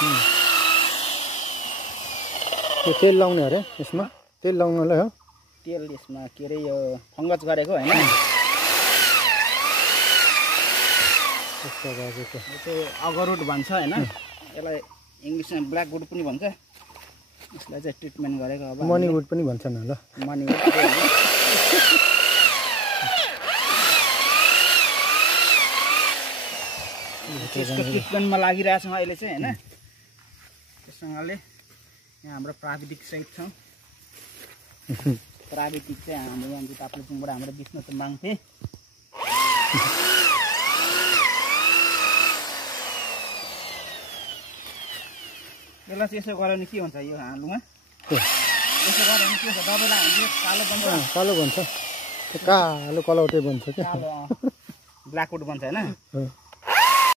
यो तेल लाउने अरे यसमा तेल लाउनलाई हो तेल यसमा के अरे यो फङ्गस गरेको हैन त्यस्तो गरेको यो चाहिँ अगरुड भन्छ हैन यसलाई इंग्लिशमा ब्ल्याक वुड पनि भन्छ यसलाई चाहिँ ट्रिटमेन्ट गरेको अब मनी वुड पनि भन्छन् होला मनी वुड त्यसको ट्रिटमेन्टमा लागिरहेछौँ अहिले चाहिँ हैन त्यससँगले यहाँ हाम्रो प्राविधिक सहित छौँ प्राविधिक चाहिँ हाम्रो यहाँ ताप्लेजुङबाट हाम्रो विष्णु तामाङ थिए यसलाई चाहिँ यसो गऱ्यो भने के हुन्छ यो हालुमा यसो गऱ्यो भने के हुन्छ दबाईलाई हामीले कालो बन्छ कालो भन्छ कालो कलौटे भन्छ क्या कालो ब्ल्याकवुड भन्छ हैन